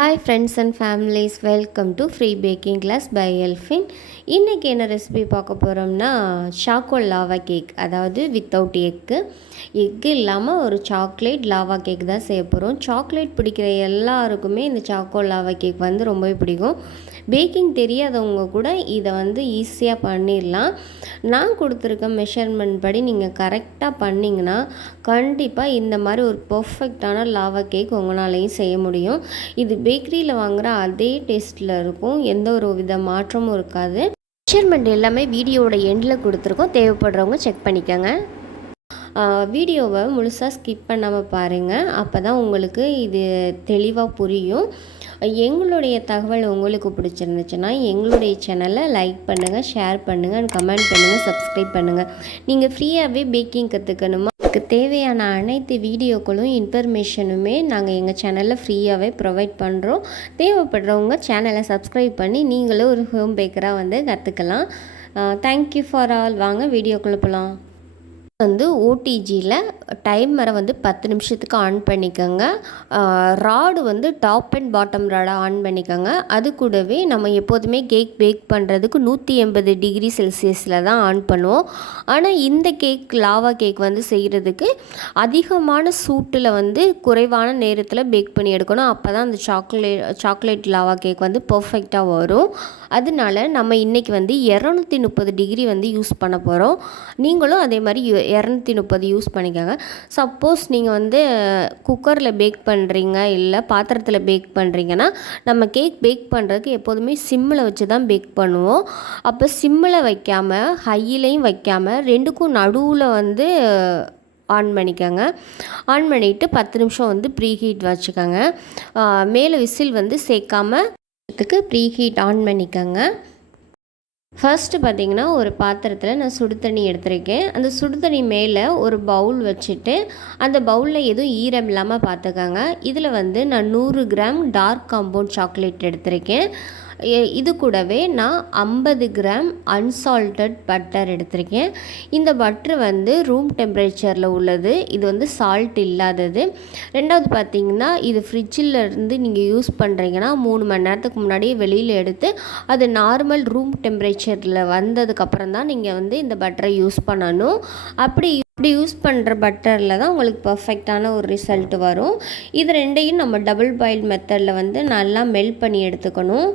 Hi friends and families, welcome to Free Baking Class by Elfin. இன்றைக்கி என்ன recipe பார்க்க போகிறோம்னா சாக்கோ லாவா கேக், அதாவது வித்தவுட் எக்கு இல்லாமல் ஒரு சாக்லேட் லாவா கேக் தான் செய்ய போகிறோம். சாக்லேட் பிடிக்கிற எல்லாருக்குமே இந்த சாக்கோ லாவா கேக் ரொம்பவே பிடிக்கும். பேக்கிங் தெரியாதவங்க கூட இதை ஈஸியாக பண்ணிடலாம். நான் கொடுத்துருக்க மெஷர்மெண்ட் படி நீங்கள் கரெக்டாக பண்ணிங்கன்னா கண்டிப்பாக இந்த மாதிரி ஒரு பர்ஃபெக்டான லாவா கேக் உங்களாலையும் செய்ய முடியும். இது பேக்கரியில் வாங்குகிற அதே டேஸ்ட்டில் இருக்கும், எந்த ஒரு வித மாற்றமும் இருக்காது. மெஷர்மெண்ட் எல்லாமே வீடியோவோட எண்டில் கொடுத்துருக்கோம், தேவைப்படுறவங்க செக் பண்ணிக்கோங்க. வீடியோவை முழுசாக ஸ்கிப் பண்ணாமல் பாருங்கள், அப்போ தான் உங்களுக்கு இது தெளிவாக புரியும். எங்களுடைய தகவல் உங்களுக்கு பிடிச்சிருந்துச்சுன்னா எங்களுடைய சேனலை லைக் பண்ணுங்கள், ஷேர் பண்ணுங்கள், அண்ட் கமெண்ட் பண்ணுங்கள், சப்ஸ்கிரைப் பண்ணுங்கள். நீங்கள் ஃப்ரீயாகவே பேக்கிங் கற்றுக்கணுமா? அதுக்கு தேவையான அனைத்து வீடியோக்களும் இன்ஃபர்மேஷனுமே நாங்கள் எங்கள் சேனலில் ஃப்ரீயாகவே ப்ரொவைட் பண்ணுறோம். தேவைப்படுறவங்க சேனலை சப்ஸ்கிரைப் பண்ணி நீங்களும் ஒரு ஹோம் பேக்கராக கற்றுக்கலாம். Thank you for all. வாங்க வீடியோக்குள்ளே போகலாம். ஓடிஜியில் டைமரை 10 நிமிஷத்துக்கு ஆன் பண்ணிக்கோங்க. ராடு டாப் அண்ட் பாட்டம் ராடாக ஆன் பண்ணிக்கோங்க. அது கூடவே நம்ம எப்போதுமே கேக் பேக் பண்ணுறதுக்கு 180 டிகிரி செல்சியஸில் தான் ஆன் பண்ணுவோம். ஆனால் இந்த கேக் லாவா கேக் செய்கிறதுக்கு அதிகமான சூட்டில் குறைவான நேரத்தில் பேக் பண்ணி எடுக்கணும். அப்போ தான் அந்த சாக்லேட் லாவா கேக் பர்ஃபெக்டாக வரும். அதனால நம்ம இன்றைக்கி 230 டிகிரி யூஸ் பண்ண போகிறோம். நீங்களும் அதே மாதிரி 230 யூஸ் பண்ணிக்கோங்க. சப்போஸ் நீங்கள் குக்கரில் பேக் பண்ணுறீங்க, இல்லை பாத்திரத்தில் பேக் பண்ணுறீங்கன்னா நம்ம கேக் பேக் பண்ணுறதுக்கு எப்போதுமே சிம்மில் வச்சு தான் பேக் பண்ணுவோம். அப்போ சிம்மில் வைக்காமல் ஹையிலையும் வைக்காமல் ரெண்டுக்கும் நடுவில் ஆன் பண்ணிக்கோங்க. ஆன் பண்ணிவிட்டு 10 நிமிஷம் ப்ரீ ஹீட் வச்சுக்கோங்க. மேலே விசில் சேர்க்காமல் ப்ரீ ஹீட் ஆன் பண்ணிக்கோங்க. ஃபர்ஸ்ட்டு பார்த்திங்கன்னா ஒரு பாத்திரத்தில் நான் சுடு தண்ணி எடுத்திருக்கேன். அந்த சுடு தண்ணி மேலே ஒரு பவுல் வச்சுட்டு அந்த பவுலில் எதுவும் ஈரம் இல்லாமல் பார்த்துக்கோங்க. இதில் நான் 100 கிராம் டார்க் காம்பவுண்ட் சாக்லேட் எடுத்திருக்கேன். இது கூடவே நான் 50 கிராம் அன்சால்டட் பட்டர் எடுத்திருக்கேன். இந்த பட்டர் ரூம் டெம்பரேச்சரில் உள்ளது, இது சால்ட் இல்லாதது. ரெண்டாவது பார்த்திங்கன்னா இது ஃப்ரிட்ஜில் இருந்து நீங்கள் யூஸ் பண்ணுறீங்கன்னா 3 மணி நேரத்துக்கு முன்னாடியே வெளியில் எடுத்து அது நார்மல் ரூம் டெம்பரேச்சரில் வந்ததுக்கப்புறம் தான் நீங்கள் இந்த பட்டரை யூஸ் பண்ணணும். அப்படி யூஸ் பண்ணுற பட்டரில் தான் உங்களுக்கு பர்ஃபெக்டான ஒரு ரிசல்ட் வரும். இது ரெண்டையும் நம்ம டபுள் பாயில் மெத்தடில் நல்லா மெல்ட் பண்ணி எடுத்துக்கணும்.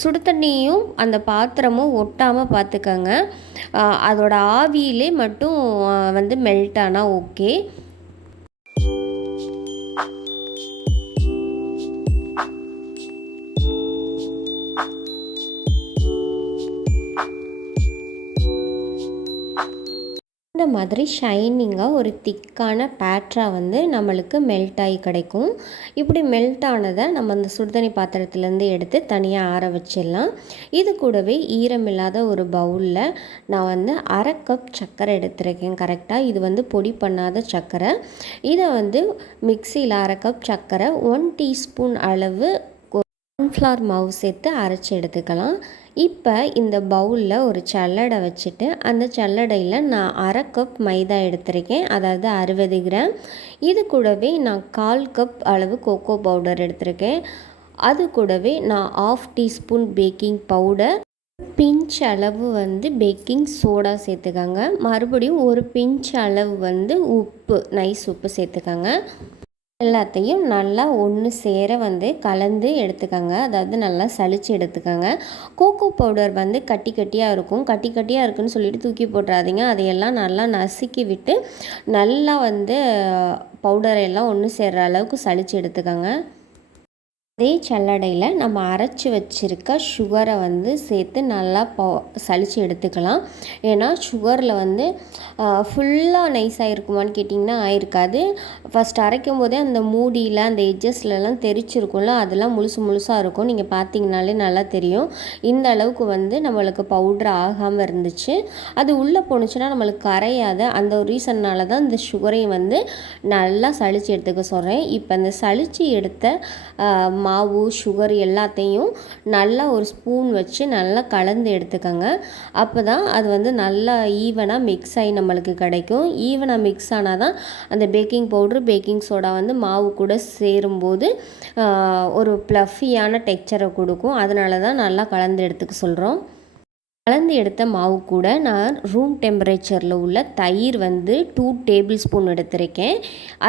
சுடு தண்ணியும் அந்த பாத்திரமும் ஒட்டாமல் பார்த்துக்கோங்க. அதோட ஆவியிலே மட்டும் மெல்ட் ஆனால் ஓகே. இந்த மாதிரி ஷைனிங்காக ஒரு திக்கான பேட்ராக நம்மளுக்கு மெல்ட் ஆகி கிடைக்கும். இப்படி மெல்ட் ஆனதை நம்ம அந்த சுடுதண்ணி பாத்திரத்துலேருந்து எடுத்து தனியாக ஆற வச்சிடலாம். இது கூடவே ஈரமில்லாத ஒரு பவுலில் நான் 1/2 கப் சர்க்கரை எடுத்துருக்கேன். கரெக்டாக இது பொடி பண்ணாத சர்க்கரை. இதை மிக்சியில் 1/2 கப் சர்க்கரை, 1 டீஸ்பூன் அளவு கார்ன்ஃப்ளவர் மாவு சேர்த்து அரைச்சி எடுத்துக்கலாம். இப்போ இந்த பவுலில் ஒரு சல்லடை வச்சுட்டு அந்த சல்லடையில் நான் 1/2 கப் மைதா எடுத்திருக்கேன், அதாவது 60 கிராம். இது கூடவே நான் 1/4 கப் அளவு கோகோ பவுடர் எடுத்திருக்கேன். அது கூடவே நான் 1/2 டீஸ்பூன் பேக்கிங் பவுடர், பிஞ்ச் அளவு பேக்கிங் சோடா சேர்த்துக்கோங்க. மறுபடியும் ஒரு பிஞ்ச் அளவு உப்பு, நைஸ் உப்பு சேர்த்துக்கோங்க. எல்லாத்தையும் நல்லா ஒன்று சேர கலந்து எடுத்துக்கோங்க. அதாவது நல்லா சளிச்சு எடுத்துக்கோங்க. கோகோ பவுடர் கட்டி கட்டியாக இருக்கும். கட்டி கட்டியாக இருக்குன்னு சொல்லிட்டு தூக்கி போட்டுறாதீங்க. அதையெல்லாம் நல்லா நசுக்கி விட்டு நல்லா பவுடரெல்லாம் ஒன்று சேர்கிற அளவுக்கு சளிச்சு எடுத்துக்கோங்க. அதே சல்லடையில் நம்ம அரைச்சி வச்சுருக்க சுகரை சேர்த்து நல்லா சளிச்சு எடுத்துக்கலாம். ஏன்னா சுகரில் ஃபுல்லாக நைஸாக இருக்குமான்னு கேட்டிங்கன்னா ஆயிருக்காது. ஃபஸ்ட் அரைக்கும் போதே அந்த மூடியில் அந்த எட்ஜஸ்லலாம் தெரிச்சிருக்கும்ல, அதெல்லாம் முழுசாக இருக்கும். நீங்கள் பார்த்தீங்கனாலே நல்லா தெரியும். இந்த அளவுக்கு நம்மளுக்கு பவுட்ரு ஆகாமல் இருந்துச்சு. அது உள்ளே போணுச்சுன்னா நம்மளுக்கு கரையாது. அந்த ஒரு ரீசன்னால் தான் இந்த சுகரையும் நல்லா சளிச்சு எடுத்துக்க சொல்கிறேன். இப்போ அந்த சளிச்சு எடுத்த மாவு சுகர் எல்லாத்தையும் நல்லா ஒரு ஸ்பூன் வச்சு நல்லா கலந்து எடுத்துக்கோங்க. அப்போ தான் அது வந்து நல்லா ஈவனாக மிக்ஸ் ஆகி நம்மளுக்கு கிடைக்கும். ஈவனாக மிக்ஸ் ஆனால் தான் அந்த பேக்கிங் பவுட்ரு பேக்கிங் சோடா வந்து மாவு கூட சேரும்போது ஒரு ப்ளஃபியான டெக்ஸ்சரை கொடுக்கும். அதனால தான் நல்லா கலந்து எடுத்துக்க சொல்கிறோம். கலந்து எடுத்த மாவு கூட நான் ரூம் டெம்பரேச்சரில் உள்ள தயிர் வந்து 2 டேபிள் ஸ்பூன் எடுத்திருக்கேன்.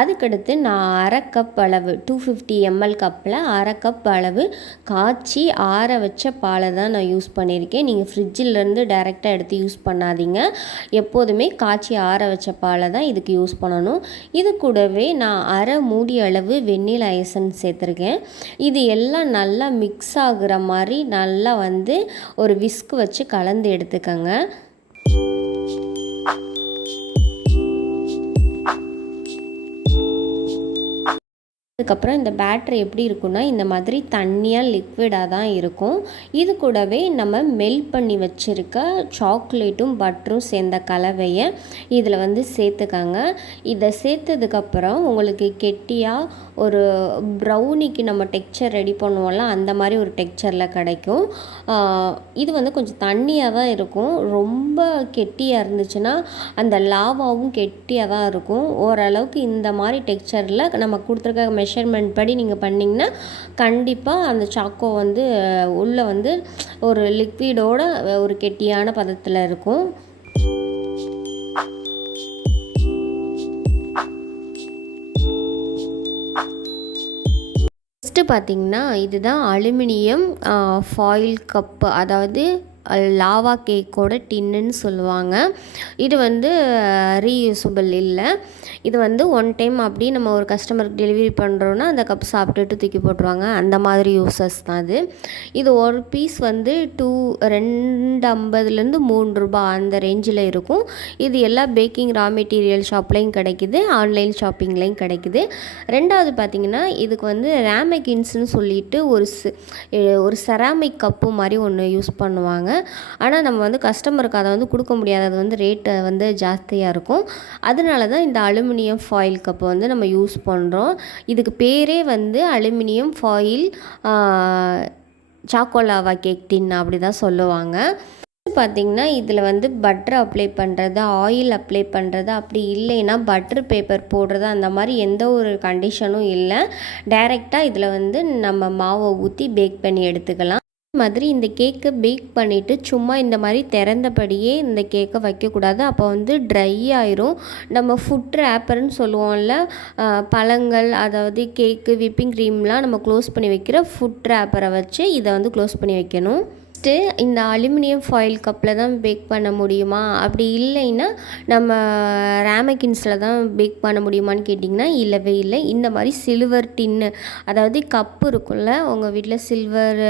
அதுக்கடுத்து நான் அரை கப் அளவு 250 ml கப்பில் அரை கப் அளவு காய்ச்சி ஆற வச்ச பாலை தான் நான் யூஸ் பண்ணியிருக்கேன். நீங்கள் ஃப்ரிட்ஜிலேருந்து டைரெக்டாக எடுத்து யூஸ் பண்ணாதீங்க. எப்போதுமே காய்ச்சி ஆற வச்ச பாலை தான் இதுக்கு யூஸ் பண்ணணும். இது கூடவே நான் அரை மூடி அளவு வெண்ணிலா எசன்ஸ் சேர்த்துருக்கேன். இது எல்லாம் நல்லா மிக்ஸ் ஆகுற மாதிரி நல்லா வந்து ஒரு விஸ்க் வச்சு கலந்து எடுத்துக்கங்க. அதுக்கப்புறம் இந்த பேட்டரி எப்படி இருக்குன்னா இந்த மாதிரி தண்ணியாக லிக்விடாக தான் இருக்கும். இது கூடவே நம்ம மெல்ட் பண்ணி வச்சுருக்க சாக்லேட்டும் பட்டரும் சேர்ந்த கலவையை இதில் வந்து சேர்த்துக்காங்க. இதை சேர்த்ததுக்கப்புறம் உங்களுக்கு கெட்டியாக ஒரு ப்ரௌனிக்கு நம்ம டெக்ஸ்சர் ரெடி பண்ணுவோம்ல அந்த மாதிரி ஒரு டெக்ஸ்சரில் கிடைக்கும். இது வந்து கொஞ்சம் தண்ணியாக தான் இருக்கும். ரொம்ப கெட்டியாக இருந்துச்சுன்னா அந்த லாவாவும் கெட்டியாக தான் இருக்கும். ஓரளவுக்கு இந்த மாதிரி டெக்ஸ்சரில் நம்ம கொடுத்துருக்க மெஷர்மெண்ட் படி நீங்கள் பண்ணிங்கன்னா கண்டிப்பாக அந்த சாக்கோ வந்து உள்ளே வந்து ஒரு லிக்விடோட ஒரு கெட்டியான பதத்தில் இருக்கும். ஃபஸ்ட்டு பார்த்திங்கன்னா இதுதான் அலுமினியம் ஃபாயில் கப்பு, அதாவது லாவா கேக்கோட டின்னுன்னு சொல்லுவாங்க. இது வந்து ரீயூசபிள் இல்லை. இது வந்து ஒன் டைம் அப்படி நம்ம ஒரு கஸ்டமருக்கு டெலிவரி பண்ணுறோன்னா அந்த கப் சாப்பிட்டுட்டு தூக்கி போட்டுருவாங்க. அந்த மாதிரி யூசஸ் தான் அது. இது ஒரு பீஸ் வந்து 250லேருந்து 3 ரூபாய் அந்த ரேஞ்சில் இருக்கும். இது எல்லா பேக்கிங் ரா மெட்டீரியல் ஷாப்லேயும் கிடைக்குது, ஆன்லைன் ஷாப்பிங்லேயும் கிடைக்குது. ரெண்டாவது பார்த்திங்கன்னா இதுக்கு வந்து ரேமகின்ஸ்னு சொல்லிட்டு ஒரு செராமிக் கப்பு மாதிரி ஒன்று யூஸ் பண்ணுவாங்க. ஆனால் நம்ம வந்து கஸ்டமருக்கு அதை வந்து கொடுக்க முடியாது, அது வந்து ரேட்டு வந்து ஜாஸ்தியாக இருக்கும். அதனால தான் இந்த அலுமினியம் ஃபாயில் கப்பை வந்து நம்ம யூஸ் பண்ணுறோம். இதுக்கு பேரே வந்து aluminium foil choco lava cake tin அப்படி தான் சொல்லுவாங்க. பார்த்திங்கன்னா இதில் வந்து பட்டர் அப்ளை பண்ணுறது, ஆயில் அப்ளை பண்ணுறது, அப்படி இல்லைன்னா பட்டர் பேப்பர் போடுறது, அந்த மாதிரி எந்த ஒரு கண்டிஷனும் இல்லை. டைரெக்டாக இதில் வந்து நம்ம மாவை ஊற்றி பேக் பண்ணி எடுத்துக்கலாம். மாதிரி இந்த கேக்கை பேக் பண்ணிவிட்டு சும்மா இந்த மாதிரி திறந்தபடியே இந்த கேக்கை வைக்கக்கூடாது. அப்போ வந்து ட்ரை ஆயிரும். நம்ம ஃபுட் ரேப்பர்னு சொல்லுவோம்ல, பழங்கள் அதாவது கேக்கு விப்பிங் க்ரீம்லாம் நம்ம க்ளோஸ் பண்ணி வைக்கிற ஃபுட் ரேப்பரை வச்சு இதை வந்து க்ளோஸ் பண்ணி வைக்கணும். ஃபஸ்ட்டு இந்த அலுமினியம் ஃபாயில் கப்பில் தான் பேக் பண்ண முடியுமா, அப்படி இல்லைன்னா நம்ம ரேமகின்ஸில் தான் பேக் பண்ண முடியுமான்னு கேட்டிங்கன்னா இல்லவே இல்லை. இந்த மாதிரி சில்வர் டின்னு, அதாவது கப்பு இருக்குல்ல உங்கள் வீட்டில் சில்வர்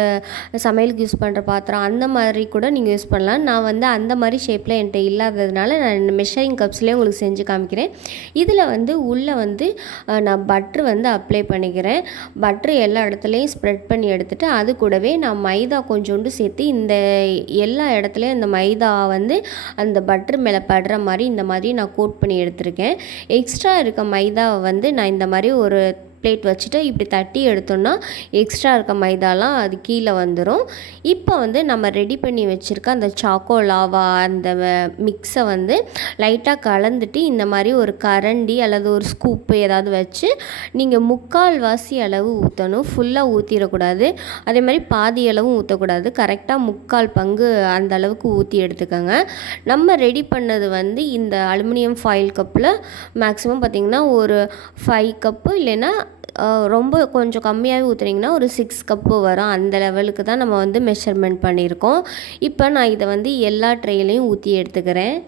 சமையலுக்கு யூஸ் பண்ணுற பாத்திரம், அந்த மாதிரி கூட நீங்கள் யூஸ் பண்ணலாம். நான் வந்து அந்த மாதிரி ஷேப்பில் என்கிட்ட இல்லாததுனால நான் இந்த மெஷரிங் கப்ஸ்லேயே உங்களுக்கு செஞ்சு காமிக்கிறேன். இதில் வந்து உள்ளே வந்து நான் பட்ரு வந்து அப்ளை பண்ணிக்கிறேன். பட்ரு எல்லா இடத்துலையும் ஸ்ப்ரெட் பண்ணி எடுத்துகிட்டு அது கூடவே நான் மைதா கொஞ்சோண்டு சேர்த்து இந்த எல்லா இடத்துலையும் இந்த மைதா வந்து அந்த பட்டர் மேலே படுற மாதிரி இந்த மாதிரி நான் கோட் பண்ணி எடுத்திருக்கேன். எக்ஸ்ட்ரா இருக்க மைதாவை வந்து நான் இந்த மாதிரி ஒரு பிளேட் வச்சுட்டு இப்படி தட்டி எடுத்தோன்னா எக்ஸ்ட்ரா இருக்க மைதாலாம் அது கீழே வந்துடும். இப்போ வந்து நம்ம ரெடி பண்ணி வச்சுருக்க அந்த சாக்கோ லாவா அந்த மிக்ஸை வந்து லைட்டாக கலந்துட்டு இந்த மாதிரி ஒரு கரண்டி அல்லது ஒரு ஸ்கூப்பு ஏதாவது வச்சு நீங்கள் 3/4 வாசி அளவு ஊற்றணும். ஃபுல்லாக ஊற்றிடக்கூடாது, அதே மாதிரி பாதி அளவும் ஊற்றக்கூடாது. கரெக்டாக 3/4 பங்கு அந்த அளவுக்கு ஊற்றி எடுத்துக்கோங்க. நம்ம ரெடி பண்ணது வந்து இந்த அலுமினியம் ஃபாயில் கப்பில் மேக்ஸிமம் பார்த்திங்கன்னா ஒரு 5 கப்பு இல்லைன்னா ரொம்ப கொஞ்சம் கம்மியாகவே ஊற்றுனீங்கன்னா ஒரு 6 கப்பு வரும். அந்த லெவலுக்கு தான் நம்ம வந்து மெஷர்மெண்ட் பண்ணியிருக்கோம். இப்போ நான் இதை வந்து எல்லா ட்ரேலையும் ஊற்றி எடுத்துக்கிறேன்.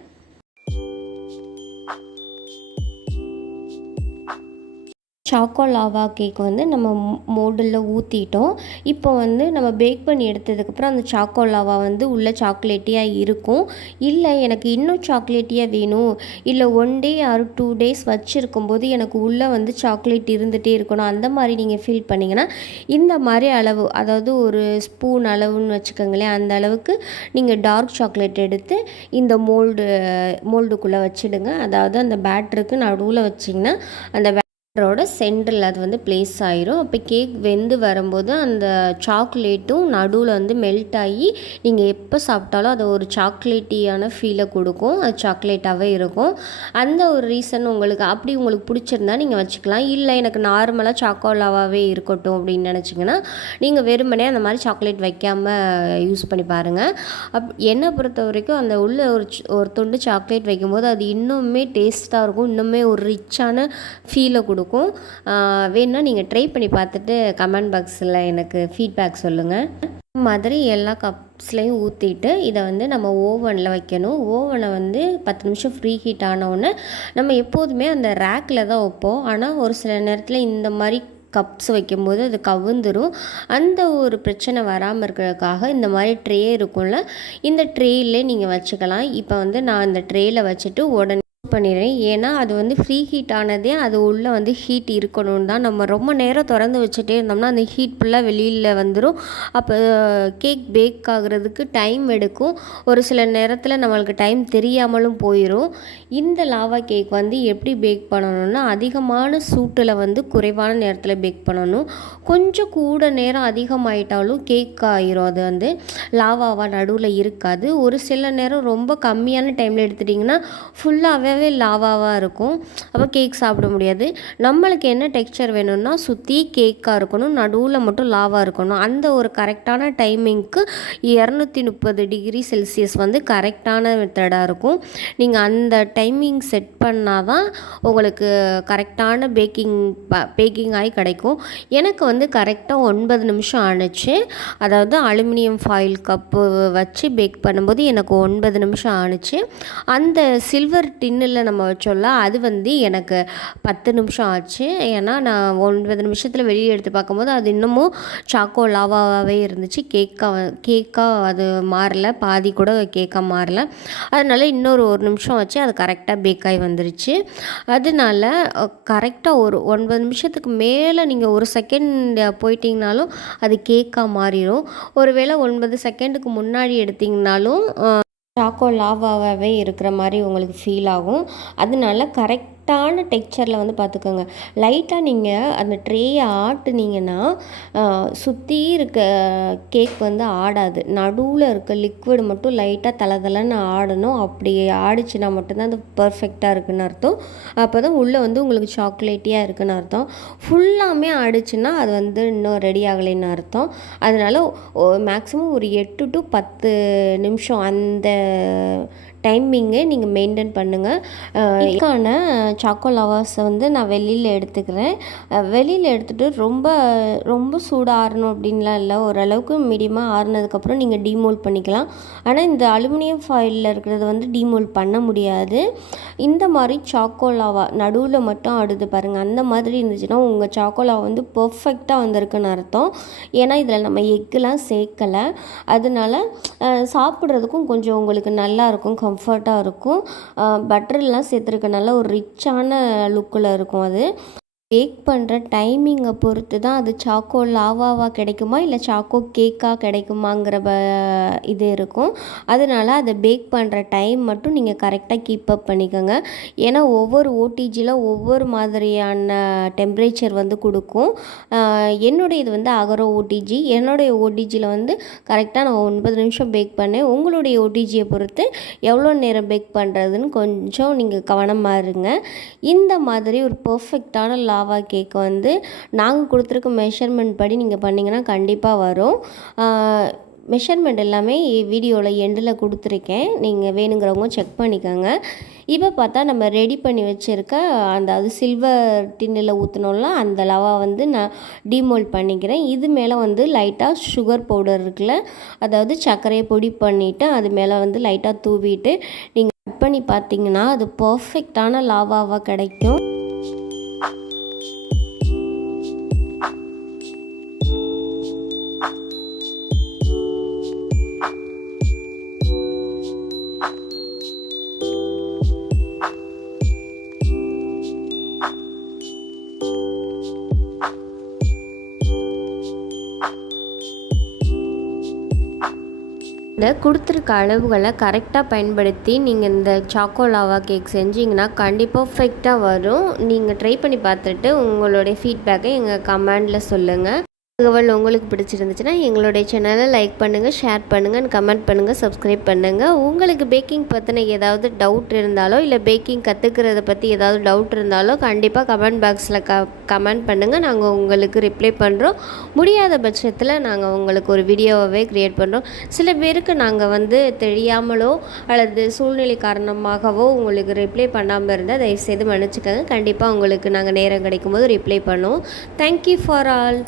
சாக்கோ லாவா கேக் வந்து நம்ம மோல்டில் ஊற்றிட்டோம். இப்போ வந்து நம்ம பேக் பண்ணி எடுத்ததுக்கப்புறம் அந்த சாக்கோ லாவா வந்து உள்ளே சாக்லேட்டியாக இருக்கும். இல்லை எனக்கு இன்னும் சாக்லேட்டியாக வேணும், இல்லை 1 டே ஆர் 2 டேஸ் வச்சுருக்கும்போது எனக்கு உள்ளே வந்து சாக்லேட் இருந்துகிட்டே இருக்கணும், அந்த மாதிரி நீங்கள் ஃபீல் பண்ணிங்கன்னா இந்த மாதிரி அளவு, அதாவது ஒரு ஸ்பூன் அளவுன்னு வச்சுக்கோங்களேன், அந்த அளவுக்கு நீங்கள் டார்க் சாக்லேட் எடுத்து இந்த மோல்டுக்குள்ளே வச்சுடுங்க. அதாவது அந்த பேட்டருக்கு நடுவில் வச்சிங்கன்னா அந்த ரோட சென்டரில் அது வந்து ப்ளேஸ் ஆயிரும். அப்போ கேக் வெந்து வரும்போது அந்த சாக்லேட்டும் நடுவில் வந்து மெல்ட் ஆகி நீங்கள் எப்போ சாப்பிட்டாலும் அது ஒரு சாக்லேட்டியான ஃபீலை கொடுக்கும். அது சாக்லேட்டாகவே இருக்கும். அந்த ஒரு ரீசன் உங்களுக்கு அப்படி உங்களுக்கு பிடிச்சிருந்தா நீங்கள் வச்சுக்கலாம். இல்லை எனக்கு நார்மலாக சாக்கோலாவாகவே இருக்கட்டும் அப்படின்னு நினச்சிங்கன்னா நீங்கள் வெறுமனே அந்த மாதிரி சாக்லேட் வைக்காமல் யூஸ் பண்ணி பாருங்கள். என்னை பொறுத்த வரைக்கும் அந்த உள்ள ஒரு துண்டு சாக்லேட் வைக்கும்போது அது இன்னுமே டேஸ்ட்டாக இருக்கும். இன்னுமே ஒரு ரிச்சான ஃபீலை கொடுக்கும். வேணும்னா நீங்கள் ட்ரை பண்ணி பார்த்துட்டு கமெண்ட் பாக்ஸில் எனக்கு ஃபீட்பேக் சொல்லுங்கள். மாதிரி எல்லா கப்ஸ்லையும் ஊற்றிட்டு இதை வந்து நம்ம ஓவனில் வைக்கணும். ஓவனை வந்து 10 நிமிஷம் ஃப்ரீ ஹீட் ஆனவுடனே நம்ம எப்போதுமே அந்த ரேக்கில் தான் வைப்போம். ஆனால் ஒரு சில நேரத்தில் இந்த மாதிரி கப்ஸ் வைக்கும்போது அது கவுந்துடும். அந்த ஒரு பிரச்சனை வராமல் இருக்கிறதுக்காக இந்த மாதிரி ட்ரே இருக்கும்ல, இந்த ட்ரேயிலே நீங்கள் வச்சுக்கலாம். இப்போ வந்து நான் இந்த ட்ரேயில் வச்சுட்டு உடனே பண்ணிடுறேன். ஏன்னா அது வந்து ஃப்ரீ ஹீட் ஆனதே அது உள்ளே வந்து ஹீட் இருக்கணும் தான். நம்ம ரொம்ப நேரம் திறந்து வச்சுட்டே இருந்தோம்னா அந்த ஹீட் ஃபுல்லாக வெளியில் வந்துடும். அப்போ கேக் பேக் ஆகுறதுக்கு டைம் எடுக்கும். ஒரு சில நேரத்தில் நம்மளுக்கு டைம் தெரியாமலும் போயிடும். இந்த லாவா கேக் வந்து எப்படி பேக் பண்ணணும்னா அதிகமான சூட்டில் வந்து குறைவான நேரத்தில் பேக் பண்ணணும். கொஞ்சம் கூட நேரம் அதிகமாயிட்டாலும் கேக் ஆயிரும். அது வந்து லாவாவாக நடுவில் இருக்காது. ஒரு சில நேரம் ரொம்ப கம்மியான டைமில் எடுத்துட்டிங்கன்னா ஃபுல்லாகவே லாவாவாக இருக்கும். அப்போ கேக் சாப்பிட முடியாது. நம்மளுக்கு என்ன டெக்ஸ்சர் வேணும்னா சுற்றி கேக்காக இருக்கணும், நடுவில் மட்டும் லாவாக இருக்கணும். அந்த ஒரு கரெக்டான டைமிங்க்கு 230 டிகிரி செல்சியஸ் வந்து கரெக்டான மெத்தடாக இருக்கும். நீங்கள் அந்த டைமிங் செட் பண்ணால் தான் உங்களுக்கு கரெக்டான பேக்கிங் ஆகி கிடைக்கும். எனக்கு வந்து கரெக்டாக 9 நிமிஷம் ஆணுச்சு. அதாவது அலுமினியம் ஃபாயில் கப்பு வச்சு பேக் பண்ணும்போது எனக்கு 9 நிமிஷம் ஆணுச்சு. அந்த சில்வர் டின்னில் நம்ம வச்சோம்ல அது வந்து எனக்கு 10 நிமிஷம் ஆச்சு. ஏன்னா நான் 9 நிமிஷத்தில் வெளியே எடுத்து பார்க்கும்போது அது இன்னமும் சாக்கோ லாவாவே இருந்துச்சு. கேக்காக அது மாறல, பாதி கூட கேக்காக மாறல. அதனால இன்னொரு 1 நிமிஷம் வச்சு அது கரெக்டாக பேக்காகி வந்துருச்சு. அதனால கரெக்டாக ஒரு 9 நிமிஷத்துக்கு மேலே நீங்கள் 1 செகண்ட் போயிட்டிங்கனாலும் அது கேக்காக மாறிடும். ஒருவேளை 9 செகண்டுக்கு முன்னாடி எடுத்திங்கனாலும் சாக்கோ லாவாகவே இருக்கிற மாதிரி உங்களுக்கு ஃபீல் ஆகும். அதனால கரெக்டான டெக்ஸ்சரில் வந்து பார்த்துக்கோங்க. லைட்டாக நீங்கள் அந்த ட்ரேயை ஆட்டுனீங்கன்னா சுற்றி இருக்க கேக் வந்து ஆடாது. நடுவில் இருக்க லிக்விட் மட்டும் லைட்டாக தளன்னு ஆடணும். அப்படி ஆடிச்சுன்னா மட்டும்தான் அது பர்ஃபெக்டாக இருக்குதுன்னு அர்த்தம். அப்போ தான் உள்ளே வந்து உங்களுக்கு சாக்லேட்டியாக இருக்குதுன்னு அர்த்தம். ஃபுல்லாமே ஆடிச்சுன்னா அது வந்து இன்னும் ரெடி ஆகலைன்னு அர்த்தம். அதனால் மேக்ஸிமம் ஒரு 8 to 10 நிமிஷம் அந்த டைமிங்கை நீங்கள் மெயின்டைன் பண்ணுங்கள். இதுக்கான சாக்கோ லவாஸை வந்து நான் வெளியில் எடுத்துக்கிறேன். வெளியில் எடுத்துகிட்டு ரொம்ப சூடாக ஆறணும் அப்படின்லாம் இல்லை. ஓரளவுக்கு மீடியமாக ஆறுனதுக்கப்புறம் நீங்கள் டீமோல்ட் பண்ணிக்கலாம். ஆனால் இந்த அலுமினியம் ஃபாயிலில் இருக்கிறது வந்து டீமோல்ட் பண்ண முடியாது. இந்த மாதிரி சாக்கோ லாவா நடுவில் மட்டும் ஆடுது பாருங்கள், அந்த மாதிரி இருந்துச்சுன்னா உங்கள் சாக்கோ லாவா வந்து பர்ஃபெக்டாக வந்திருக்குன்னு அர்த்தம். ஏன்னா இதில் நம்ம எக்கெலாம் சேர்க்கலை. அதனால சாப்பிட்றதுக்கும் கொஞ்சம் உங்களுக்கு நல்லாயிருக்கும், கம்ஃபர்ட்டாக இருக்கும். பட்டர்லாம் சேர்த்துருக்கனால ஒரு ரிச்சான லுக்கில் இருக்கும். அது பேக் பண்ணுற டைமிங்கை பொறுத்து தான் அது சாக்கோ லாவாவாக கிடைக்குமா இல்லை சாக்கோ கேக்காக கிடைக்குமாங்கிற இது இருக்கும். அதனால் அதை பேக் பண்ணுற டைம் மட்டும் நீங்கள் கரெக்டாக கீப்பப் பண்ணிக்கோங்க. ஏன்னா ஒவ்வொரு ஓடிஜியில் ஒவ்வொரு மாதிரியான டெம்பரேச்சர் வந்து கொடுக்கும். என்னுடைய இது வந்து அகரோ ஓடிஜி. என்னுடைய ஓடிஜியில் வந்து கரெக்டாக நான் 9 நிமிஷம் பேக் பண்ணேன். உங்களுடைய ஓடிஜியை பொறுத்து எவ்வளோ நேரம் பேக் பண்ணுறதுன்னு கொஞ்சம் நீங்கள் கவனமாக இருங்க. இந்த மாதிரி ஒரு பர்ஃபெக்டான லாவா கேக் வந்து நாங்கள் கொடுத்துருக்க மெஷர்மெண்ட் படி நீங்கள் பண்ணிங்கன்னா கண்டிப்பாக வரும். மெஷர்மெண்ட் எல்லாமே வீடியோவில் எண்டில் கொடுத்துருக்கேன். நீங்கள் வேணுங்கிறவங்க செக் பண்ணிக்கோங்க. இப்போ பார்த்தா நம்ம ரெடி பண்ணி வச்சுருக்க அது சில்வர் டின்னில் ஊற்றினோம்ல அந்த லவா வந்து நான் டீமோல்ட் பண்ணிக்கிறேன். இது மேலே வந்து லைட்டாக சுகர் பவுடர் இருக்குல்ல, அதாவது சர்க்கரையை பொடி பண்ணிவிட்டு அது மேலே வந்து லைட்டாக தூவிட்டு நீங்கள் கட் பண்ணி பார்த்தீங்கன்னா அது பர்ஃபெக்டான லாவாவாக கிடைக்கும். இந்த கொடுத்துருக்க அளவுகளை கரெக்டாக பயன்படுத்தி நீங்கள் இந்த சாக்கோ லாவா கேக் செஞ்சிங்கன்னா கண்டிப்பாக பர்ஃபெக்டாக வரும். நீங்கள் ட்ரை பண்ணி பார்த்துட்டு உங்களுடைய ஃபீட்பேக்கை எங்கள் கமெண்டில் சொல்லுங்கள். தகவல் உங்களுக்கு பிடிச்சிருந்துச்சுன்னா எங்களுடைய சேனலை லைக் பண்ணுங்கள், ஷேர் பண்ணுங்கள், கமெண்ட் பண்ணுங்கள், சப்ஸ்கிரைப் பண்ணுங்கள். உங்களுக்கு பேக்கிங் பற்றின ஏதாவது டவுட் இருந்தாலோ இல்லை பேக்கிங் கற்றுக்கிறத பற்றி ஏதாவது டவுட் இருந்தாலோ கண்டிப்பாக கமெண்ட் பாக்ஸில் கமெண்ட் பண்ணுங்கள். நாங்கள் உங்களுக்கு ரிப்ளை பண்ணுறோம். முடியாத பட்சத்தில் நாங்கள் உங்களுக்கு ஒரு வீடியோவாகவே க்ரியேட் பண்ணுறோம். சில பேருக்கு நாங்கள் தெரியாமலோ அல்லது சூழ்நிலை காரணமாகவோ உங்களுக்கு ரிப்ளை பண்ணாமல் இருந்தால் தயவுசெய்து மன்னிச்சுக்கோங்க. கண்டிப்பாக உங்களுக்கு நாங்கள் நேரம் கிடைக்கும்போது ரிப்ளை பண்ணுவோம். Thank you for all.